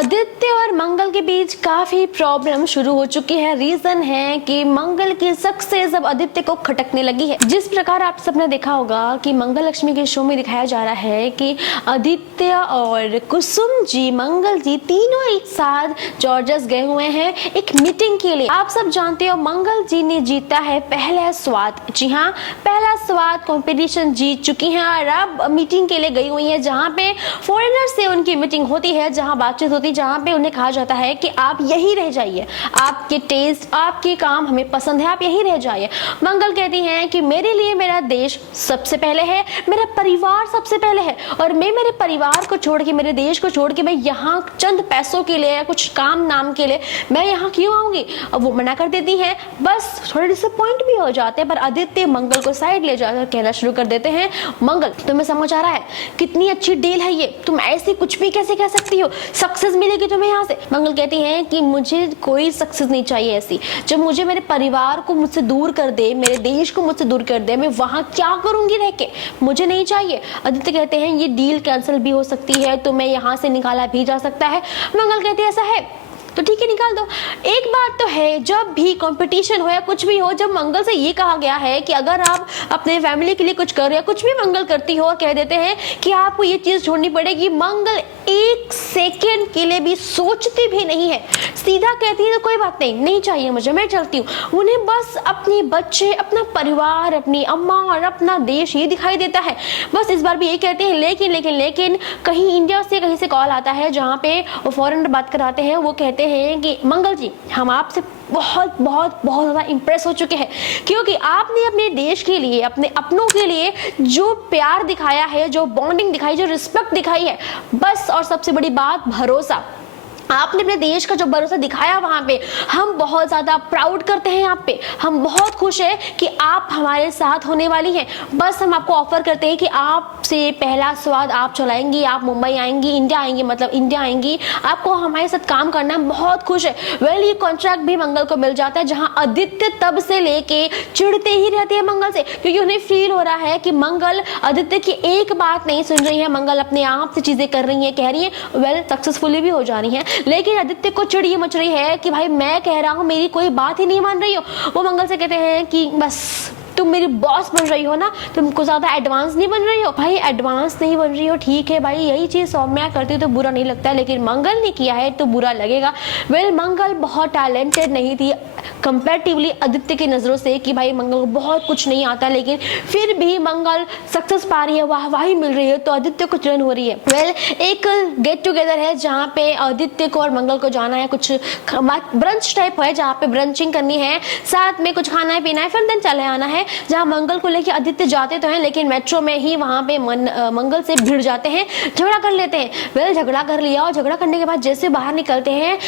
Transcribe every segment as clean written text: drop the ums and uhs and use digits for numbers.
आदित्य और मंगल के बीच काफी प्रॉब्लम शुरू हो चुकी है। रीजन है कि मंगल की सक्सेस अब आदित्य को खटकने लगी है। जिस प्रकार आप सबने देखा होगा कि मंगल लक्ष्मी के शो में दिखाया जा रहा है कि आदित्य और कुसुम जी, मंगल जी तीनों एक साथ जॉर्जस गए हुए हैं एक मीटिंग के लिए। आप सब जानते हो मंगल जी ने जीता है पहला स्वाद। जी हाँ, पहला स्वाद कंपटीशन जीत चुकी हैं और अब मीटिंग के लिए गई हुई है, जहाँ पे फॉरेनर से उनकी मीटिंग होती है, जहाँ बातचीत होती है, जहाँ पे उन्हें कहा जाता है कि आप यही रह जाइए, आपके टेस्ट आपके काम हमें पसंद है, आप यही रह जाइए। मंगल कहती हैं कि मेरे लिए मेरा देश सबसे पहले है, मेरा परिवार सबसे पहले है और मैं मेरे परिवार को छोड़ के, मेरे देश को छोड़ के मैं यहाँ चंद पैसों के लिए या कुछ काम नाम के लिए मैं यहाँ क्यों आऊंगी। अब वो मना कर देती हैं, बस थोड़े डिसअपॉइंट भी हो जाते हैं, पर आदित्य मंगल को साइड ले जाकर कहना शुरू कर देते हैं, मंगल तुम्हें समझ आ रहा है कितनी अच्छी डील है ये, तुम ऐसे कुछ भी कैसे कह सकती हो, सक्सेस मिलेगी तुम्हें यहाँ से। मंगल कहती हैं कि मुझे कोई सक्सेस नहीं चाहिए ऐसी, जब मुझे मेरे परिवार को मुझसे दूर कर दे, मेरे देश को मुझसे दूर कर दे, मैं वहां क्या करूंगी रह के, मुझे नहीं चाहिए। आदित्य कहते हैं ये डील कैंसिल भी हो सकती है, तुम्हें यहाँ से निकाला भी जा सकता है। मंगल कहती है ऐसा है तो ठीक है निकाल दो। एक बात तो है, जब भी कंपटीशन हो या कुछ भी हो, जब मंगल से ये कहा गया है कि अगर आप अपने फैमिली के लिए कुछ कर रहे हो, कुछ भी मंगल करती हो और कह देते हैं कि आपको ये चीज छोड़नी पड़ेगी, मंगल एक सेकेंड के लिए भी सोचती भी नहीं है, सीधा कहती है तो कोई बात नहीं, नहीं चाहिए मुझे, मैं चलती हूँ। उन्हें बस अपने बच्चे, अपना परिवार, अपनी अम्मा और अपना देश ये दिखाई देता है। बस इस बार भी यही कहते हैं, लेकिन लेकिन लेकिन कहीं इंडिया से कहीं से कॉल आता है, जहाँ पे वो फॉरेनर बात कराते हैं, वो कहते हैं कि मंगल जी हम आपसे बहुत बहुत बहुत ज़्यादा इम्प्रेस हो चुके हैं, क्योंकि आपने अपने देश के लिए, अपने अपनों के लिए जो प्यार दिखाया है, जो बॉन्डिंग दिखाई, जो रिस्पेक्ट दिखाई है, बस और सबसे बड़ी बात भरोसा, आपने अपने देश का जो भरोसा दिखाया वहां पे, हम बहुत ज्यादा प्राउड करते हैं आप पे, हम बहुत खुश है कि आप हमारे साथ होने वाली हैं। बस हम आपको ऑफर करते हैं कि आपसे पहला स्वाद आप चलाएंगी, आप मुंबई आएंगी, इंडिया आएंगी, मतलब इंडिया आएंगी, आपको हमारे साथ काम करना है, बहुत खुश है। वेल ये कॉन्ट्रैक्ट भी मंगल को मिल जाता है, जहाँ आदित्य तब से लेके चिढ़ते ही रहती है मंगल से, क्योंकि उन्हें फील हो रहा है कि मंगल आदित्य की एक बात नहीं सुन रही है, मंगल अपने आप से चीजें कर रही है, कह रही है, वेल सक्सेसफुली भी हो जा रही है, लेकिन आदित्य को चिड़ ये मच रही है कि भाई मैं कह रहा हूं, मेरी कोई बात ही नहीं मान रही हो। वो मंगल से कहते हैं कि बस तुम मेरी बॉस बन रही हो ना, तुमको ज्यादा एडवांस नहीं बन रही हो। भाई एडवांस नहीं बन रही हो ठीक है भाई, यही चीज सौम्या करती तो बुरा नहीं लगता है, लेकिन मंगल ने किया है तो बुरा लगेगा। वेल मंगल बहुत टैलेंटेड नहीं थी कंपैरेटिवली आदित्य की नजरों से, कि भाई मंगल को बहुत कुछ नहीं आता, लेकिन फिर भी मंगल सक्सेस पा रही है, वाहवाही मिल रही है, तो आदित्य को चिढ़न हो रही है। वेल एक गेट टुगेदर है जहाँ पे आदित्य को और मंगल को जाना है, कुछ ब्रंच टाइप है जहाँ पे ब्रंचिंग करनी है, साथ में कुछ खाना है पीना है, फिर दिन चले आना है, जहाँ मंगल को लेके आदित्य जाते तो हैं, लेकिन मेट्रो में ही वहां पे मंगल से भिड़ जाते हैं, झगड़ा कर लेते हैं। वेल झगड़ा कर लिया और झगड़ा करने के बाद जैसे बाहर निकलते हैं,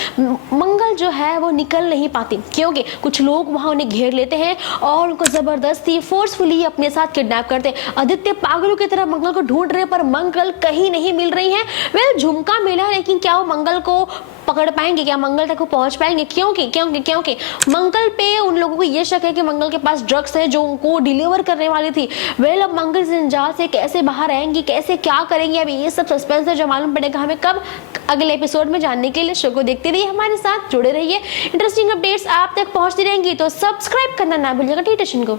मंगल जो है वो निकल नहीं पाती, क्योंकि कुछ लोग वहां उन्हें घेर लेते हैं और उनको जबरदस्ती फोर्सफुली अपने साथ किडनैप करते हैं। आदित्य पागलों की तरह मंगल को ढूंढ रहे, पर मंगल कहीं नहीं मिल रही है। वेल झुमका मिला, लेकिन क्या वो मंगल को पकड़ पाएंगे, क्या मंगल तक वो पहुंच पाएंगे, क्योंकि क्योंकि क्योंकि मंगल पे उन लोगों को ये शक है कि मंगल के पास ड्रग्स है जो उनको डिलीवर करने वाली थी। वेल अब मंगल जंजाल से कैसे बाहर आएंगी, कैसे क्या करेंगी, अभी ये सब सस्पेंस है जो मालूम पड़ेगा हमें कब, अगले एपिसोड में जानने के लिए शो को देखते रहिए, हमारे साथ जुड़े रहिए, इंटरेस्टिंग अपडेट्स आप तक पहुंचती रहेंगी, तो सब्सक्राइब करना ना भूलिएगा टी टेशन को।